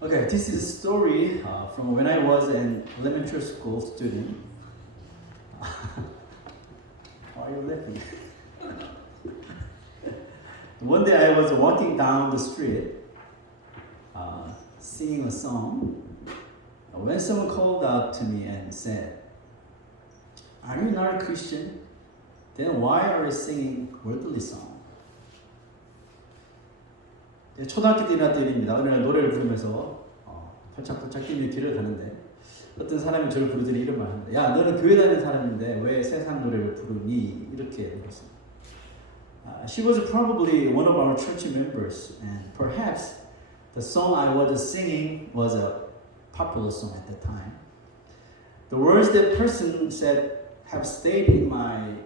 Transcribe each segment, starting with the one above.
Okay, this is a story from when I was an elementary school student. Why are you laughing? One day I was walking down the street, singing a song, when someone called out to me and said, "Are you not a Christian? Then why are you singing worldly song?" 초등학교 때입니다. 어느 날 노래를 부르면서 펄짝펄짝 뛰며 길을 가는데 어떤 사람이 저를 부르더니 이런 말을 합니다. 야, 너는 교회 다니는 사람인데 왜 세상 노래를 부르니? 이렇게 물었습니다. She was probably one of our church members, and perhaps the song I was singing was a popular song at the time. The words that person said have stayed in my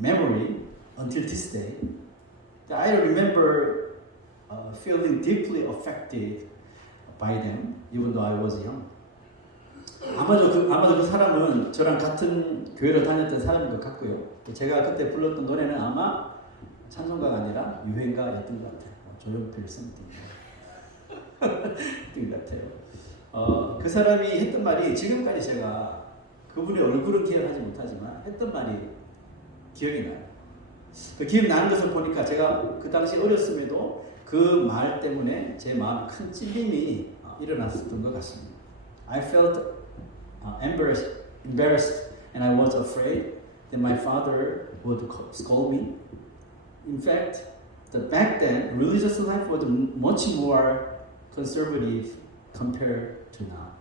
memory until this day. I remember feeling deeply affected by them, even though I was young. 아마도 그 사람은 저랑 같은 교회를 다녔던 사람인 것 같고요. 제가 그때 불렀던 노래는 아마 찬송가가 아니라 유행가였던 것 같아요. 조용필 선생님 것 같아요. 그 사람이 했던 말이 지금까지 제가 그분의 얼굴은 기억하지 못하지만 했던 말이 기억이 나요. 그 기억나는 것을 보니까 제가 그 당시 어렸음에도 그 말 때문에 제 마음에 큰 찔림이 일어났었던 것 같습니다. I felt embarrassed and I was afraid that my father would scold me. In fact, back then, religious life was much more conservative compared to now.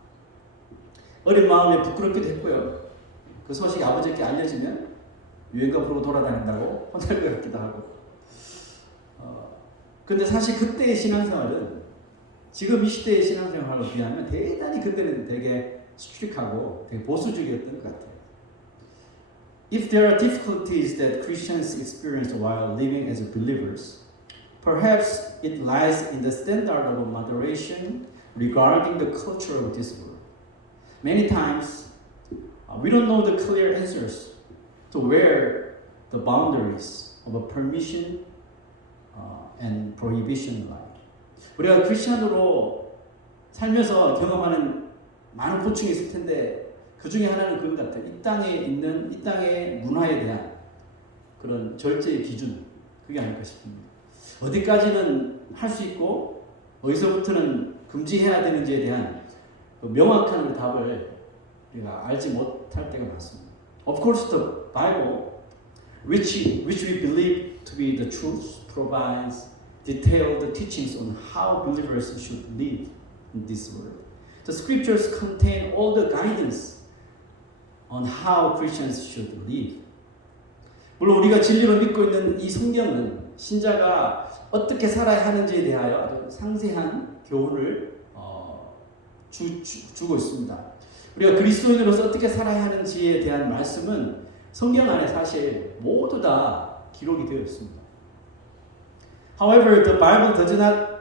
어린 마음에 부끄럽기도 했고요. 그 소식이 아버지께 알려지면 유행가 부르고 돌아다닌다고 혼날 것 같기도 하고. 근데 사실 그때의 신앙생활은 지금 이 시대의 신앙생활을 비하면 대단히 그때는 되게 스트릭하고 되게 보수적이었던 것 같아요. If there are difficulties that Christians experience while living as believers, perhaps it lies in the standard of moderation regarding the culture of this world. Many times, we don't know the clear answers to where the boundaries of a permission and prohibition lie. 우리가 크리스천으로 살면서 경험하는 많은 고충이 있을 텐데 그 중에 하나는 그것 같아요. 이 땅의 문화에 대한 그런 절제의 기준, 그게 아닐까 싶습니다. 어디까지는 할 수 있고 어디서부터는 금지해야 되는지에 대한 명확한 답을 우리가 알지 못할 때가 많습니다. Of course, the Bible, which we believe to be the truth, provides detailed teachings on how believers should live in this world. The scriptures contain all the guidance on how Christians should live. 물론 우리가 진리로 믿고 있는 이 성경은 신자가 어떻게 살아야 하는지에 대하여 아주 상세한 교훈을 주고 있습니다. 우리가 그리스도인으로서 어떻게 살아야 하는지에 대한 말씀은 성경 안에 사실 모두 다 기록이 되어 있습니다. However, the Bible does not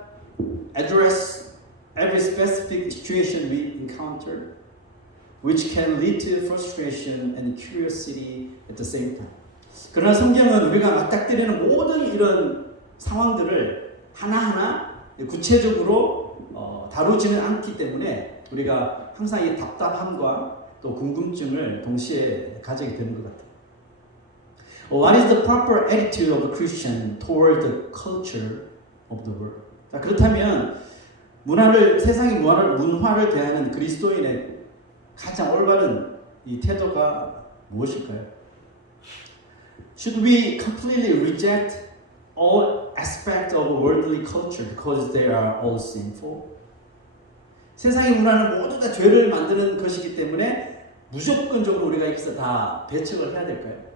address every specific situation we encounter, which can lead to frustration and curiosity at the same time. 그러나 성경은 우리가 맞닥뜨리는 모든 이런 상황들을 하나하나 구체적으로 다루지는 않기 때문에 우리가 항상 이 답답함과 또 궁금증을 동시에 가지게 되는 것 같아요. What is the proper attitude of a Christian toward the culture of the world? 자, 그렇다면 세상의 문화를 대하는 그리스도인의 가장 올바른 이 태도가 무엇일까요? Should we completely reject all aspects of worldly culture because they are all sinful? 세상의 문화는 모두 다 죄를 만드는 것이기 때문에 무조건적으로 우리가 여기서 다 배척을 해야 될까요?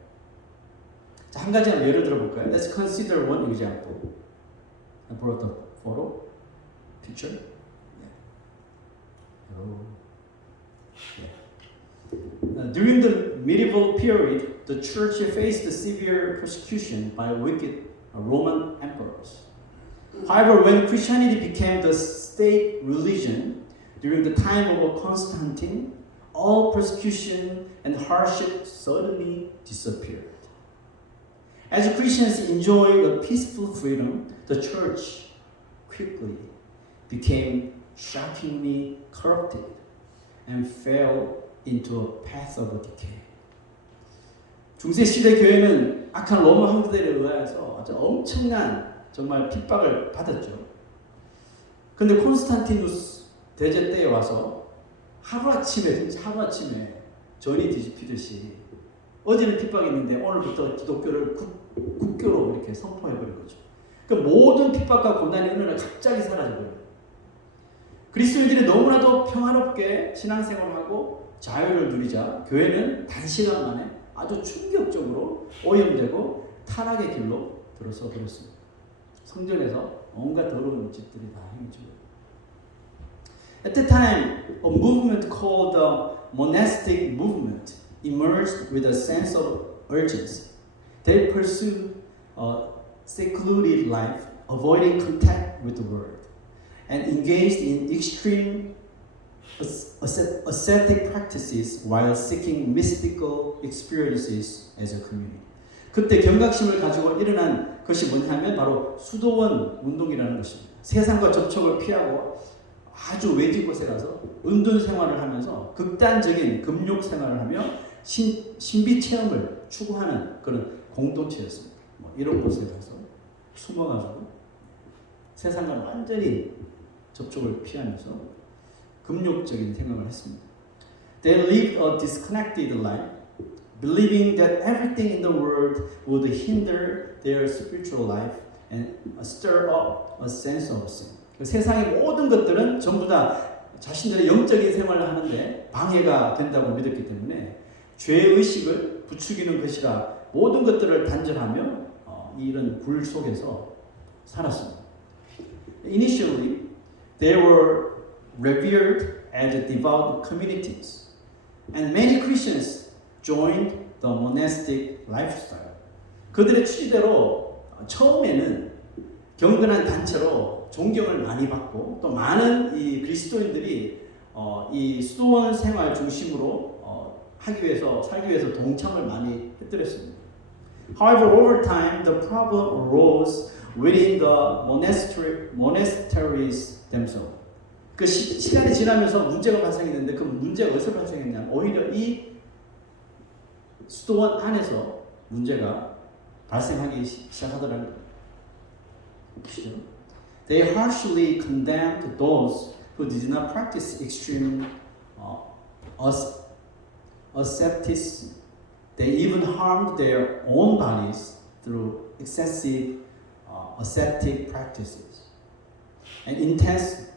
자, 한 가지 한번 예를 들어볼까요? Let's consider one example. I brought the photo, picture. During the medieval period, the church faced severe persecution by wicked Roman emperors. However, when Christianity became the state religion during the time of Constantine, all persecution and hardship suddenly disappeared. As Christians enjoyed a peaceful freedom, the church quickly became shockingly corrupted and fell into a path of decay. 중세 시대 교회는 악한 로마 황제들에 의해서 아주 엄청난 정말 핍박을 받았죠. 근데 콘스탄티누스 대제 때에 와서 하루아침에 전이 뒤집히듯이 어제는 핍박했는데 오늘부터 기독교를 국교로 이렇게 선포해버린 거죠. 그러니까 모든 핍박과 고난이 어느 날 갑자기 사라져버려요. 그리스도인들이 너무나도 평화롭게 신앙생활하고 자유를 누리자 교회는 단시간 만에 아주 충격적으로 오염되고 타락의 길로 들어서 버렸습니다. 성전에서 온갖 더러운 짓들이 다 행해져. At the time, a movement called the monastic movement emerged with a sense of urgency. They pursued a secluded life, avoiding contact with the world, and engaged in extreme ascetic practices while seeking mystical experiences as a community. 그때 경각심을 가지고 일어난 것이 뭐냐면 바로 수도원 운동이라는 것입니다. 세상과 접촉을 피하고 아주 외진 곳에 가서 은둔 생활을 하면서 극단적인 금욕 생활을 하며 신비 체험을 추구하는 그런 공동체였습니다. 이런 곳에 가서 숨어가지고 세상과 완전히 접촉을 피하면서 금욕적인 생각을 했습니다. They lived a disconnected life, believing that everything in the world would hinder their spiritual life and stir up a sense of sin. 세상의 모든 것들은 전부 다 자신들의 영적인 생활을 하는데 방해가 된다고 믿었기 때문에 죄의식을 부추기는 것이라 모든 것들을 단절하며 이런 굴 속에서 살았습니다. Initially, they were revered as devout communities, and many Christians joined the monastic lifestyle. 그들의 취지대로 처음에는 경건한 단체로 존경을 많이 받고 또 많은 이 그리스도인들이 이 수도원 생활 중심으로 살기 위해서 동참을 많이 했더랬습니다. However, over time, the problem arose within the monasteries themselves. 그 시간이 지나면서 문제가 발생했는데 그 문제가 어디서 발생했냐? 오히려 이 수도원 안에서 문제가 발생하기 시작하더라는 것이죠. They harshly condemned those who did not practice extreme asceticism. They even harmed their own bodies through excessive ascetic practices. And intense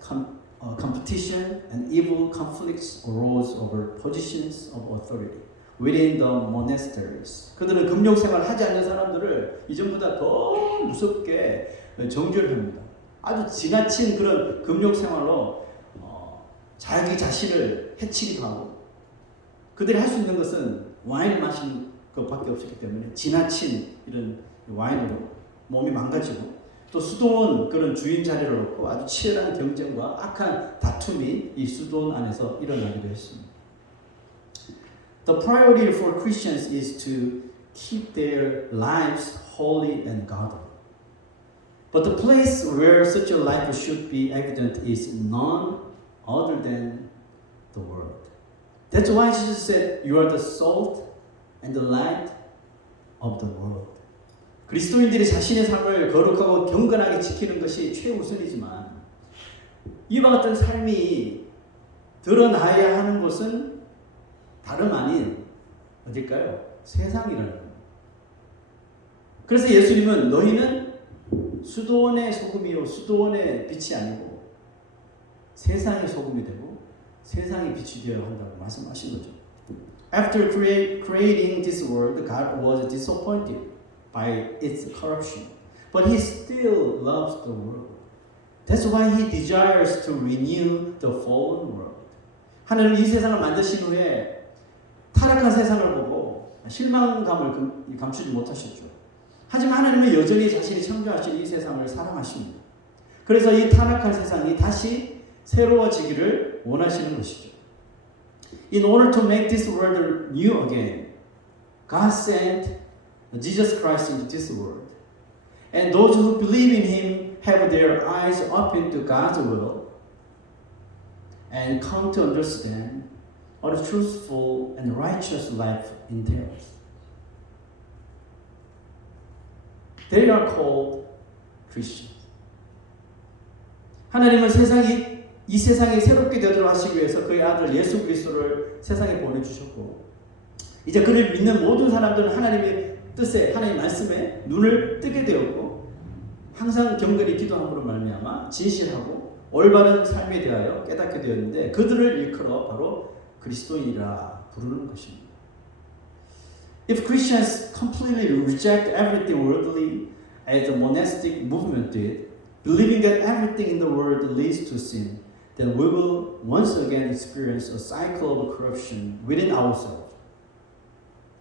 competition and evil conflicts arose over positions of authority within the monasteries. 그들은 금욕 생활을 하지 않는 사람들을 이전보다 더 무섭게 정죄합니다. 아주 지나친 그런 금욕 생활로 자기 자신을 해치기도 하고 그들이 할 수 있는 것은 와인을 마시는 것밖에 없었기 때문에 지나친 이런 와인으로 몸이 망가지고 또 수도원 그런 주인 자리를 놓고 아주 치열한 경쟁과 악한 다툼이 이 수도원 안에서 일어나기도 했습니다. The priority for Christians is to keep their lives holy and godly. But the place where such a life should be evident is none other than the world. That's why Jesus said, "You are the salt and the light of the world." 그리스도인들이 자신의 삶을 거룩하고 경건하게 지키는 것이 최우선이지만 이와 같은 삶이 드러나야 하는 곳은 다름 아닌 어딜까요? 세상이라는 겁니다. 그래서 예수님은 너희는 수도원의 소금이요 수도원의 빛이 아니고 세상의 소금이 되고 세상의 빛이 되어야 한다고 말씀하신 거죠. After creating this world, God was disappointed by its corruption, but He still loves the world. That's why He desires to renew the fallen world. 하나님은 이 세상을 만드신 후에 타락한 세상을 보고 실망감을 감추지 못하셨죠. 하지만 하나님은 여전히 자신이 창조하신 이 세상을 사랑하십니다. 그래서 이 타락한 세상이 다시 새로워지기를 원하시는 것이죠. In order to make this world new again, God sent Jesus Christ into this world. And those who believe in Him have their eyes open to God's will and come to understand what a truthful and righteous life entails. They are called Christians. 하나님은 이 세상이 새롭게 되도록 하시기 위해서 그의 아들 예수 그리스도를 세상에 보내주셨고, 이제 그를 믿는 모든 사람들은 하나님의 뜻에, 하나님의 말씀에 눈을 뜨게 되었고, 항상 경건히 기도함으로 말미암아 진실하고 올바른 삶에 대하여 깨닫게 되었는데, 그들을 일컬어 바로 그리스도인이라 부르는 것입니다. If Christians completely reject everything worldly as the monastic movement did, believing that everything in the world leads to sin, then we will once again experience a cycle of corruption within ourselves.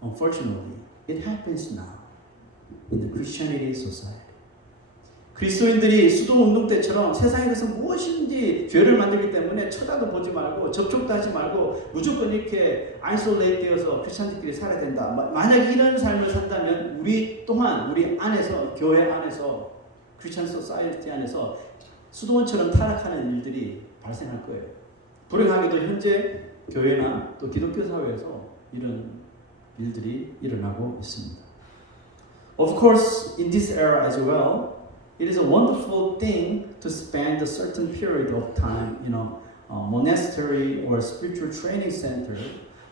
Unfortunately, it happens now in the Christianity society. 그리스도인들이 수도운동 때처럼 세상에 대해서 무엇인지 죄를 만들기 때문에 쳐다도 보지 말고 접촉도 하지 말고 무조건 이렇게 아이솔레이트 되어서 크리스찬들끼리 살아야 된다. 만약 이런 삶을 산다면 우리 또한 우리 안에서, 교회 안에서, 크리스찬 소사이어티 안에서 수도원처럼 타락하는 일들이 발생할 거예요. 불행하게도 현재 교회나 또 기독교 사회에서 이런 일들이 일어나고 있습니다. Of course, in this era as well, it is a wonderful thing to spend a certain period of time in a monastery or spiritual training center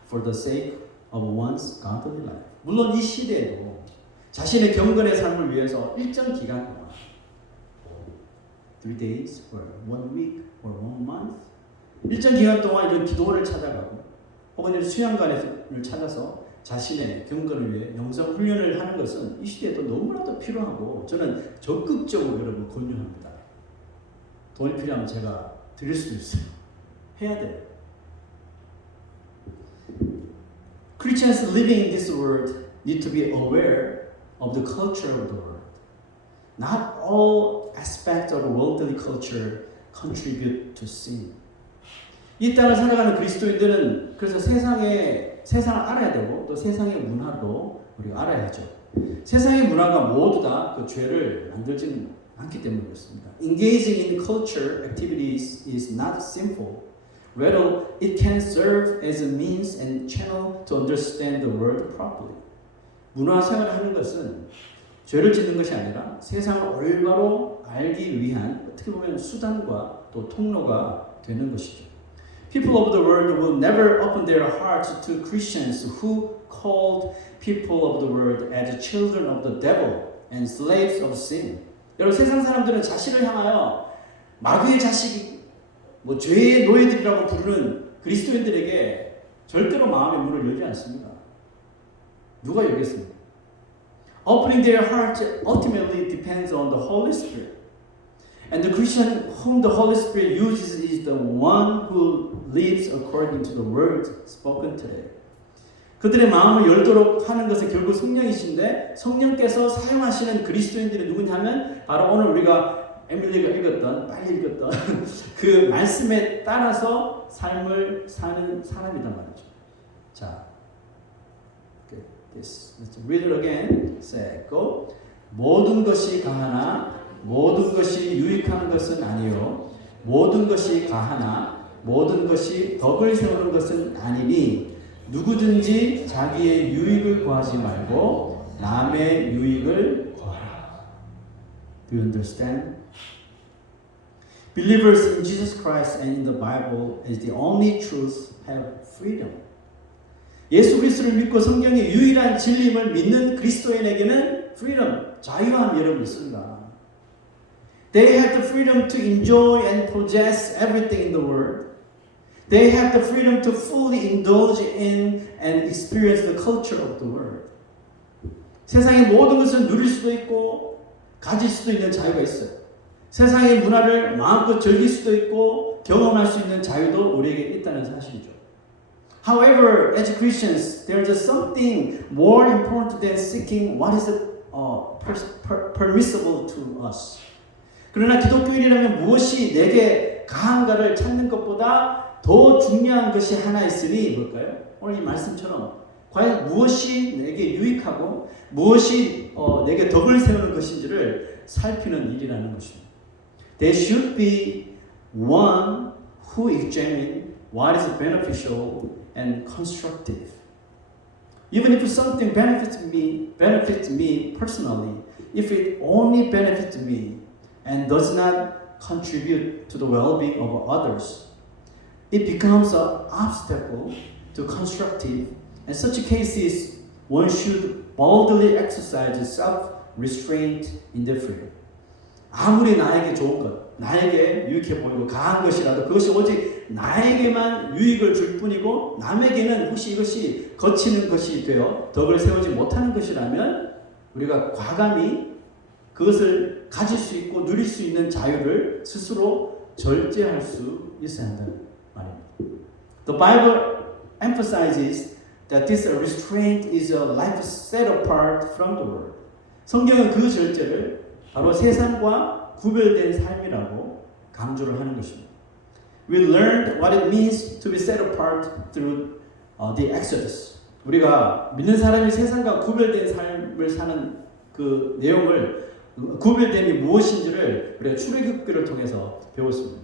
for the sake of one's godly life. 물론 이 시대에도 자신의 경건의 삶을 위해서 일정 기간 동안 3 days or 1 week or 1 month 일정 기간 동안 이런 기도원을 찾아가고 혹은 이런 수양관을 찾아서 자신의 경건을 위해 영성 훈련을 하는 것은 이 시대에도 너무나도 필요하고 저는 적극적으로 여러분 권유합니다. 돈이 필요하면 제가 드릴 수도 있어요. 해야 돼요. Christians living in this world need to be aware of the culture of the world. Not all aspects of worldly culture contribute to sin. 이 땅을 살아가는 그리스도인들은 그래서 세상을 알아야 되고 또 세상의 문화도 우리가 알아야죠. 세상의 문화가 모두 다 그 죄를 만들지는 않기 때문에 그렇습니다. Engaging in culture activities is not sinful. Rather, it can serve as a means and channel to understand the world properly. 문화 생활을 하는 것은 죄를 짓는 것이 아니라 세상을 올바로 알기 위한 어떻게 보면 수단과 또 통로가 되는 것이죠. People of the world will never open their hearts to Christians who called people of the world as children of the devil and slaves of sin. 여러분 세상 사람들은 자신을 향하여 마귀의 자식이 죄의 노예들이라고 부르는 그리스도인들에게 절대로 마음의 문을 열지 않습니다. 누가 열겠습니까? Opening their hearts ultimately depends on the Holy Spirit. And the Christian whom the Holy Spirit uses is the one who lives according to the word spoken today. 그들의 마음을 열도록 하는 것은 결국 성령이신데 성령께서 사용하시는 그리스도인들이 누구냐면 바로 오늘 우리가 에밀리가 빨리 읽었던 그 말씀에 따라서 삶을 사는 사람이란 말이죠. 자, let's read it again. Say, go. 모든 것이 가하나 모든 것이 유익한 것은 아니요 모든 것이 가하나 모든 것이 덕을 세우는 것은 아니니 누구든지 자기의 유익을 구하지 말고 남의 유익을 구하라. Do you understand? Believers in Jesus Christ and in the Bible as the only truth have freedom. 예수 그리스도를 믿고 성경의 유일한 진리임을 믿는 그리스도인에게는 freedom, 자유함이 여러분 있습니다. They have the freedom to enjoy and possess everything in the world. They have the freedom to fully indulge in and experience the culture of the world. 세상의 모든 것을 누릴 수도 있고 가질 수도 있는 자유가 있어요. 세상의 문화를 마음껏 즐길 수도 있고 경험할 수 있는 자유도 우리에게 있다는 사실이죠. However, as Christians, there's something more important than seeking what is permissible to us. 그러나 기독교인이라면 무엇이 내게 가한가를 찾는 것보다 더 중요한 것이 하나 있으니 뭘까요? 오늘 이 말씀처럼 과연 무엇이 내게 유익하고 무엇이 내게 덕을 세우는 것인지를 살피는 일이라는 것입니다. There should be one who examine what is beneficial and constructive. Even if something benefits me personally, if it only benefits me and does not contribute to the well-being of others, it becomes an obstacle to constructive. In such cases, one should boldly exercise self-restraint in their freedom. 아무리 나에게 좋은 것, 나에게 유익해 보이고 강한 것이라도 그것이 오직 나에게만 유익을 줄 뿐이고 남에게는 혹시 이것이 거치는 것이 되어 덕을 세우지 못하는 것이라면 우리가 과감히 그것을 가질 수 있고 누릴 수 있는 자유를 스스로 절제할 수 있어야 한다는 말입니다. The Bible emphasizes that this restraint is a life set apart from the world. 성경은 그 절제를 바로 세상과 구별된 삶이라고 강조를 하는 것입니다. We learned what it means to be set apart through the Exodus. 우리가 믿는 사람이 세상과 구별된 삶을 사는 그 내용을 구별됨이 무엇인지를 우리가 출애굽기를 통해서 배웠습니다.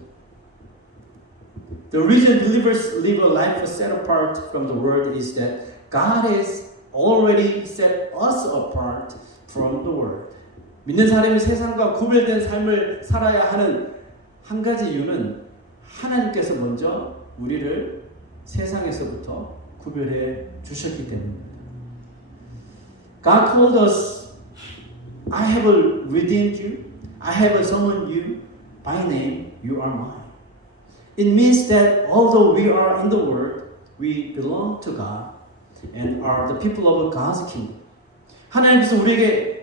The reason believers live a life set apart from the world is that God has already set us apart from the world. 믿는 사람이 세상과 구별된 삶을 살아야 하는 한 가지 이유는 하나님께서 먼저 우리를 세상에서부터 구별해 주셨기 때문입니다. God called us, I have redeemed you, I have summoned you by name, you are mine. It means that although we are in the world, we belong to God and are the people of God's kingdom. 하나님께서 우리에게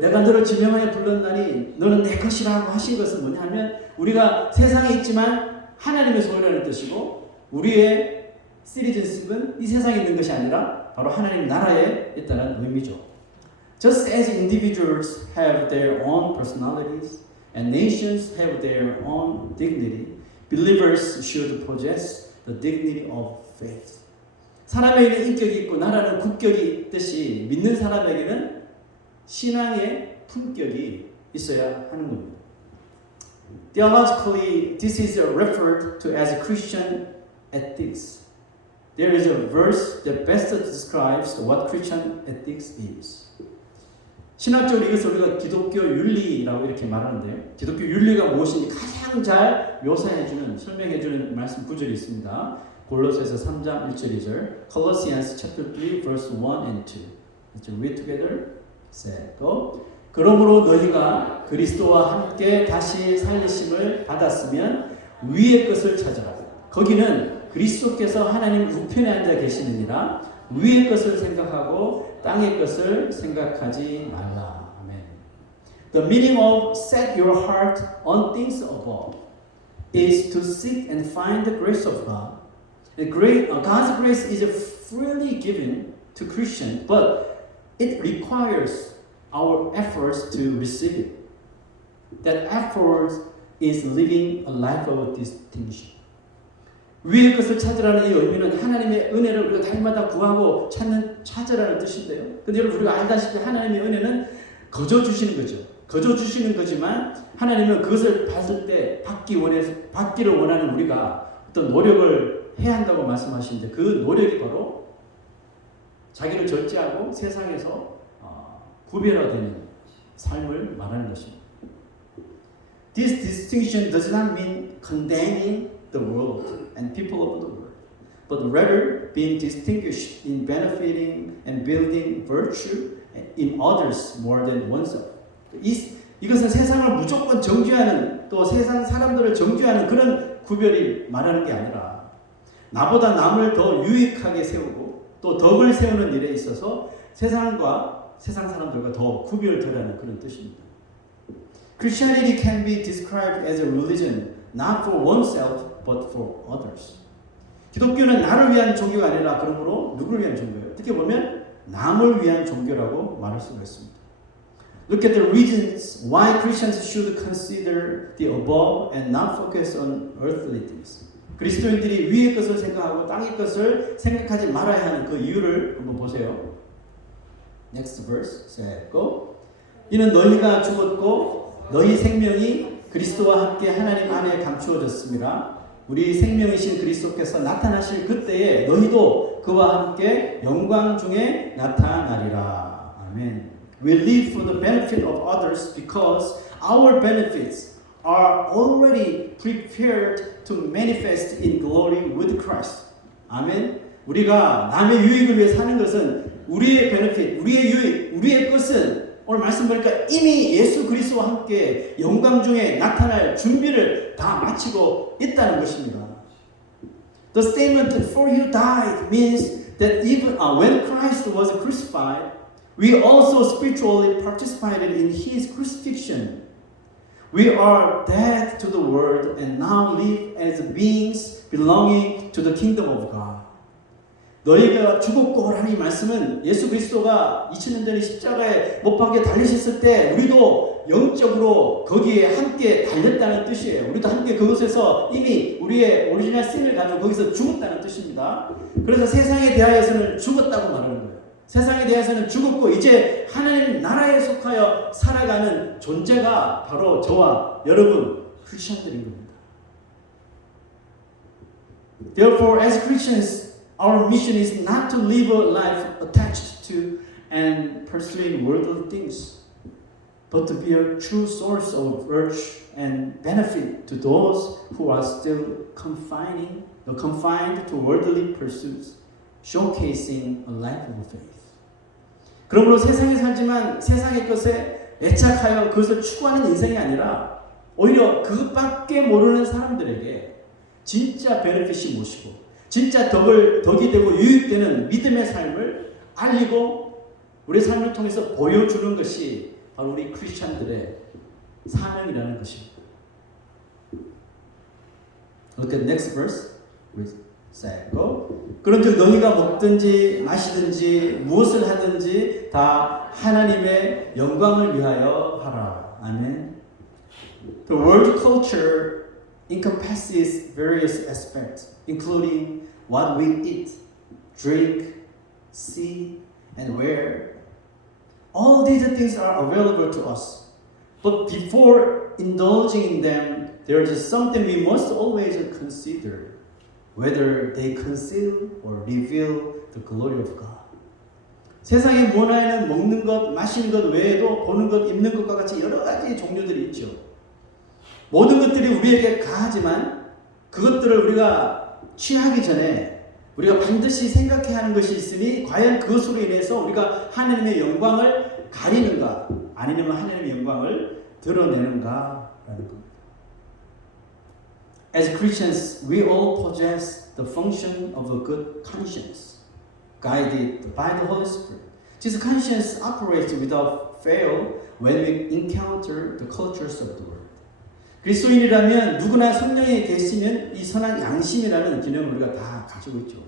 내가 너를 지명하여 불렀나니 너는 내 것이라고 하신 것은 뭐냐면 우리가 세상에 있지만 하나님의 소유라는 뜻이고 우리의 시티즌십은 이 세상에 있는 것이 아니라 바로 하나님 나라에 있다는 의미죠. Just as individuals have their own personalities and nations have their own dignity, believers should possess the dignity of faith. 사람에게는 인격이 있고 나라는 국격이 있듯이 믿는 사람에게는 신앙의 품격이 있어야 하는 겁니다. Theologically, this is referred to as Christian ethics. There is a verse that best describes what Christian ethics is. 신학적으로 이것을 우리가 기독교 윤리라고 이렇게 말하는데요. 기독교 윤리가 무엇인지 가장 잘 묘사해주는, 설명해주는 말씀 구절이 있습니다. 골로새서 3장 1절 2절 Colossians chapter 3 verse 1 and 2. Let's read together. Say, go. 그러므로 너희가 그리스도와 함께 다시 살리심을 받았으면 위의 것을 찾아라. 거기는 그리스도께서 하나님 우편에 앉아 계시느니라. 위의 것을 생각하고 땅의 것을 생각하지 말라. 아멘. The meaning of set your heart on things above is to seek and find the grace of God. God's grace is freely given to Christians, but it requires our efforts to receive it. That effort is living a life of distinction. 위의 것을 찾으라는 이 의미는 하나님의 은혜를 우리가 달마다 구하고 찾으라는 뜻인데요. 근데 여러분 우리가 알다시피 하나님의 은혜는 거저 주시는 거죠. 거저 주시는 거지만 하나님은 그것을 받을 때 받기를 원하는 우리가 어떤 노력을 해야 한다고 말씀하시는데 그 노력이 바로 자기를 절제하고 세상에서 구별화되는 삶을 말하는 것입니다. This distinction does not mean condemning the world and people of the world, but rather being distinguished in benefiting and building virtue in others more than oneself. 이것은 세상을 무조건 정죄하는 또 세상 사람들을 정죄하는 그런 구별이 말하는 게 아니라 나보다 남을 더 유익하게 세우고 또 덕을 세우는 일에 있어서 세상 사람들과 더 구별되라는 그런 뜻입니다. Christianity can be described as a religion not for oneself but for others. 기독교는 나를 위한 종교가 아니라 그러므로 누구를 위한 종교예요? 어떻게 보면 남을 위한 종교라고 말할 수가 있습니다. Look at the reasons why Christians should consider the above and not focus on earthly things. 그리스도인들이 위의 것을 생각하고 땅의 것을 생각하지 말아야 하는 그 이유를 한번 보세요. Next verse, say, go. 이는 너희가 죽었고 너희 생명이 그리스도와 함께 하나님 안에 감추어졌습니다. 우리 생명이신 그리스도께서 나타나실 그때에 너희도 그와 함께 영광 중에 나타나리라. 아멘. We live for the benefit of others because our benefits are already prepared to manifest in glory with Christ. 아멘. 우리가 남의 유익을 위해 사는 것은 우리의 베네핏, 우리의 유익, 우리의 것은 오늘 말씀 보니까 이미 예수 그리스도와 함께 영광 중에 나타날 준비를 다 마치고 있다는 것입니다. The statement "for you died" means that even when Christ was crucified, we also spiritually participated in His crucifixion. We are dead to the world and now live as beings belonging to the kingdom of God. 너희가 죽었고 라는 이 말씀은 예수 그리스도가 2000년 전에 십자가에 못 박혀 달리셨을 때 우리도 영적으로 거기에 함께 달렸다는 뜻이에요. 우리도 함께 그곳에서 이미 우리의 오리지널 신을 가지고 거기서 죽었다는 뜻입니다. 그래서 세상에 대하여서는 죽었다고 말하는 거예요. 세상에 대해서는 죽었고 이제 하나님 나라에 속하여 살아가는 존재가 바로 저와 여러분 크리스천들인 겁니다. Therefore, as Christians, our mission is not to live a life attached to and pursuing worldly things, but to be a true source of virtue and benefit to those who are still confined to worldly pursuits, showcasing a life of faith. 그러므로 세상에 살지만 세상의 것에 애착하여 그것을 추구하는 인생이 아니라 오히려 그것밖에 모르는 사람들에게 진짜 베네핏이 무엇이고 진짜 덕이 되고 유익되는 믿음의 삶을 알리고 우리 삶을 통해서 보여주는 것이 바로 우리 크리스천들의 사명이라는 것입니다. Look at next verse. 그런즉 너희가 먹든지 마시든지 무엇을 하든지 다 하나님의 영광을 위하여 하라. 아멘. The world culture encompasses various aspects, including what we eat, drink, see, and wear. All these things are available to us. But before indulging in them, there is something we must always consider, whether they conceal or reveal the glory of God. 세상의 문화에는 먹는 것, 마시는 것 외에도 보는 것, 입는 것과 같이 여러 가지 종류들이 있죠. 모든 것들이 우리에게 가하지만 그것들을 우리가 취하기 전에 우리가 반드시 생각해야 하는 것이 있으니 과연 그것으로 인해서 우리가 하나님의 영광을 가리는가 아니면 하나님의 영광을 드러내는가 라는 겁니다. As Christians, we all possess the function of a good conscience, guided by the Holy Spirit. This conscience operates without fail when we encounter the cultures of the world. 그리스도인이라면 누구나 성령에 계시는 이 선한 양심이라는 기능을 우리가 다 가지고 있죠.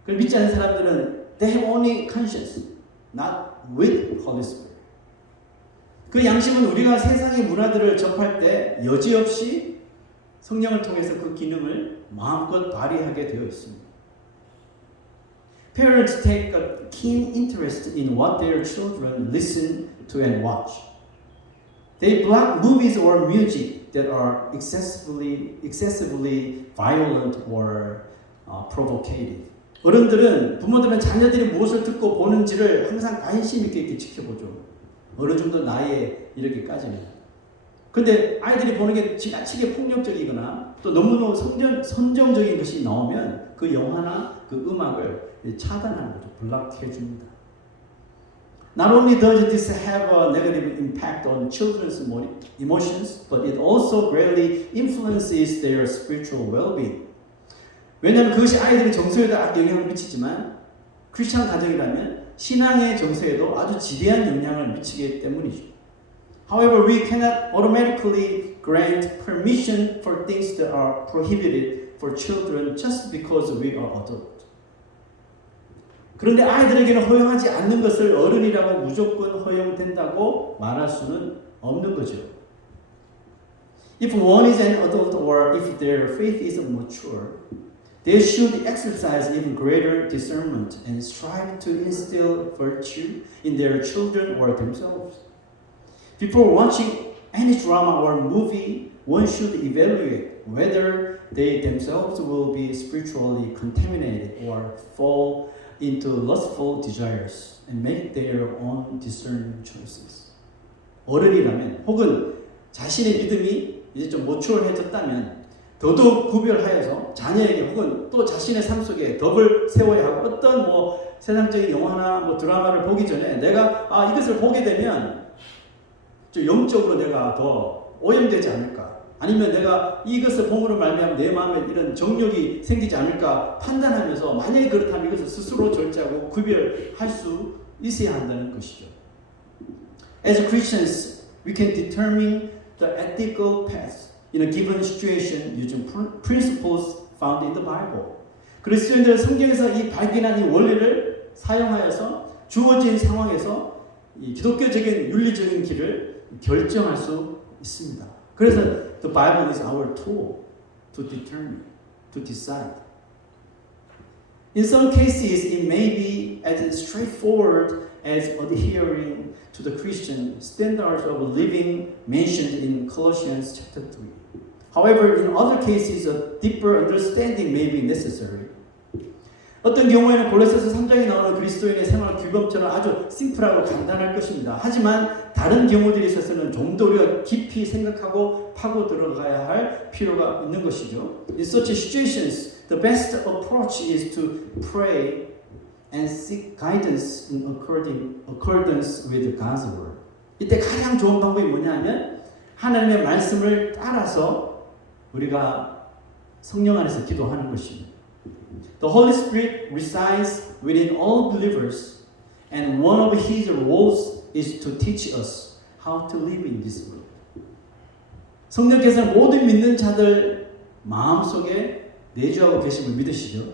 그걸 믿지 않는 사람들은 they have only conscience, not with Holy Spirit. 그 양심은 우리가 세상의 문화들을 접할 때 여지없이 성령을 통해서 그 기능을 마음껏 발휘하게 되어 있습니다. Parents take a keen interest in what their children listen to and watch. They block movies or music that are excessively violent or provocative. 어른들은 부모들은 자녀들이 무엇을 듣고 보는지를 항상 관심 있게 이렇게 지켜보죠. 어느 정도 나이에 이르기까지는. 근데 아이들이 보는 게 지나치게 폭력적이거나 또 너무너무 선정적인 것이 나오면 그 영화나 그 음악을 차단하는 거죠. 블락해 줍니다. Not only does this have a negative impact on children's emotions, but it also greatly influences their spiritual well-being. 왜냐하면 그것이 아이들의 정서에도 영향을 미치지만 크리스천 가정이라면 신앙의 정서에도 아주 지대한 영향을 미치기 때문이죠. However, we cannot automatically grant permission for things that are prohibited for children just because we are adults. 그런데 아이들에게는 허용하지 않는 것을 어른이라고 무조건 허용된다고 말할 수는 없는 거죠. If one is an adult or if their faith is mature, they should exercise even greater discernment and strive to instill virtue in their children or themselves. Before watching any drama or movie one should evaluate whether they themselves will be spiritually contaminated or fall into lustful desires and make their own discerning choices. 어른이라면 혹은 자신의 믿음이 이제 좀 모초해졌다면 더더욱 구별하여서 자녀에게 혹은 또 자신의 삶 속에 덕을 세워야 하고 어떤 뭐 세상적인 영화나 뭐 드라마를 보기 전에 내가 이것을 보게 되면 좀 영적으로 내가 더 오염되지 않을까 아니면 내가 이것을 봄으로 말미암아 내 마음에 이런 정욕이 생기지 않을까 판단하면서 만약에 그렇다면 이것을 스스로 절제하고 구별할 수 있어야 한다는 것이죠. As Christians, we can determine the ethical path in a given situation using principles found in the Bible. 그리스도인들은 성경에서 이 발견한 이 원리를 사용하여서 주어진 상황에서 이 기독교적인 윤리적인 길을 결정할 수 있습니다. 그래서 the Bible is our tool to determine, to decide. In some cases, it may be as straightforward as adhering to the Christian standards of living mentioned in Colossians chapter 3. However, in other cases, a deeper understanding may be necessary. 어떤 경우에는 골로새서 3장에 나오는 그리스도인의 생활 규범처럼 아주 심플하고 간단할 것입니다. 하지만 다른 경우들에 있어서는 좀 더 우리가 깊이 생각하고 파고 들어가야 할 필요가 있는 것이죠. In such situations, the best approach is to pray and seek guidance in accordance with God's word. 이때 가장 좋은 방법이 뭐냐면 하나님의 말씀을 따라서 우리가 성령 안에서 기도하는 것입니다. The Holy Spirit resides within all believers, and one of His roles is to teach us how to live in this world. 성령께서는 모든 믿는 자들 마음속에 내주하고 계심을 믿으시죠?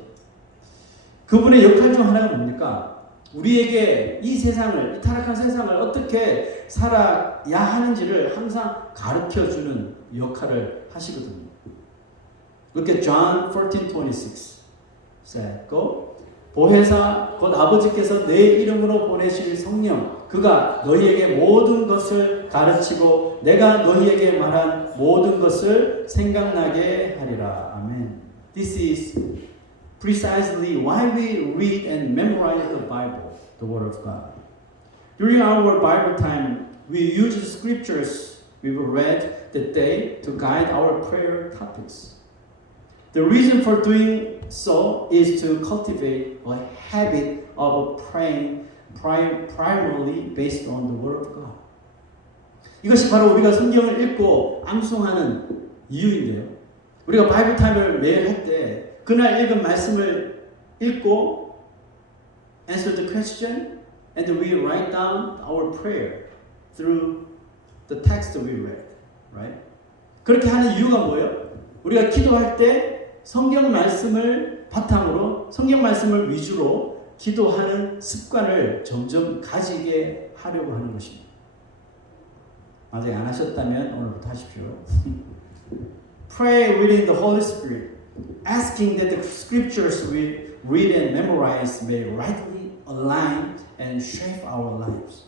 그분의 역할 중 하나가 뭡니까? 우리에게 이 세상을, 이 타락한 세상을 어떻게 살아야 하는지를 항상 가르쳐주는 역할을 하시거든요. Look at John 14:26. said, Go. 보혜사 곧 아버지께서 내 이름으로 보내실 성령 그가 너희에게 모든 것을 가르치고 내가 너희에게 말한 모든 것을 생각나게 하리라. 아멘. This is precisely why we read and memorize the Bible, the Word of God. During our Bible time, we use scriptures we've read that day to guide our prayer topics. The reason for doing so is to cultivate a habit of praying primarily based on the Word of God. 이것이 바로 우리가 성경을 읽고 암송하는 이유인데요. 우리가 바이블 타임을 매일 할 때 그날 읽은 말씀을 읽고 answer the question and we write down our prayer through the text we read. Right? 그렇게 하는 이유가 뭐예요? 우리가 기도할 때 성경 말씀을 바탕으로 성경 말씀을 위주로 기도하는 습관을 점점 가지게 하려고 하는 것입니다. 아직 안 하셨다면 오늘부터 하십시오. Pray within the Holy Spirit, asking that the scriptures we read and memorize may rightly align and shape our lives.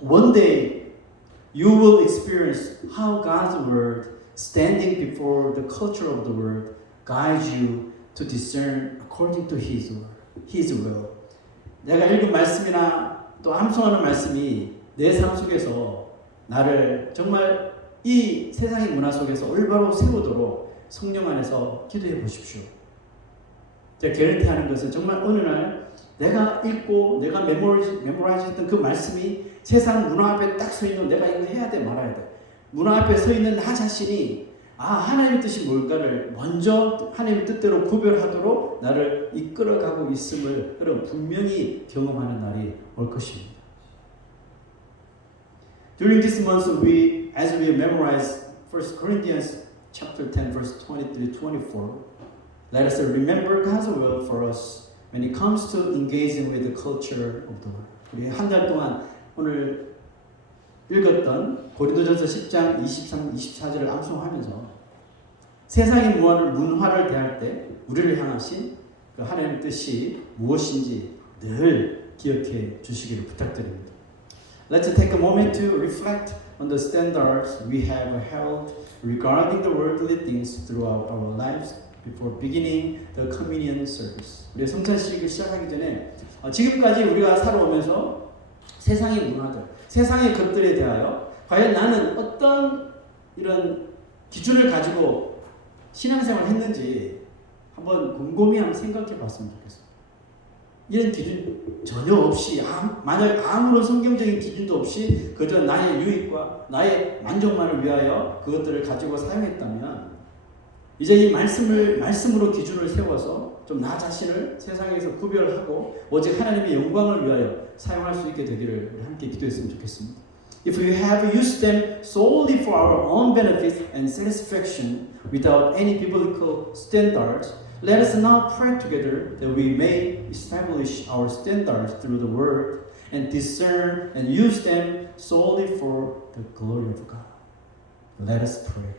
One day, you will experience how God's word standing before the culture of the world guides you to discern according to His word, His will. 내가 읽은 말씀이나 또 암송하는 말씀이 내 삶 속에서 나를 정말 이 세상의 문화 속에서 올바로 세우도록 성령 안에서 기도해 보십시오. 제가 개런티하는 것은 정말 어느 날 내가 읽고 내가 메모라이즈 했던 그 말씀이 세상 문화 앞에 딱 서 있는 내가 이거 해야 돼 말아야 돼. 문화 앞에 서 있는 나 자신이 하나님의 뜻이 뭘까를 먼저 하나님의 뜻대로 구별하도록 나를 이끌어가고 있음을 여러분 분명히 경험하는 날이 올 것입니다. During this month, as we memorize 1 Corinthians chapter 10, verse 23-24, let us remember God's will for us when it comes to engaging with the culture of the world. 우리 한 달 동안 오늘 읽었던 고린도전서 10장 23, 24절을 암송하면서 세상의 문화를 대할 때 우리를 향하신 그 하나님의 뜻이 무엇인지 늘 기억해 주시기를 부탁드립니다. Let's take a moment to reflect on the standards we have held regarding the worldly things throughout our lives before beginning the communion service. 우리 성찬식을 시작하기 전에 지금까지 우리가 살아오면서 세상의 문화들, 세상의 것들에 대하여 과연 나는 어떤 이런 기준을 가지고 신앙생활을 했는지 한번 곰곰이 한번 생각해 봤으면 좋겠습니다. 이런 기준 전혀 없이 만약 아무런 성경적인 기준도 없이 그저 나의 유익과 나의 만족만을 위하여 그것들을 가지고 사용했다면 이제 이 말씀으로 기준을 세워서 좀 나 자신을 세상에서 구별하고 오직 하나님의 영광을 위하여 사용할 수 있게 되기를 우리 함께 기도했으면 좋겠습니다. If we have used them solely for our own benefit and satisfaction without any biblical standards, let us now pray together that we may establish our standards through the Word and discern and use them solely for the glory of God. Let us pray.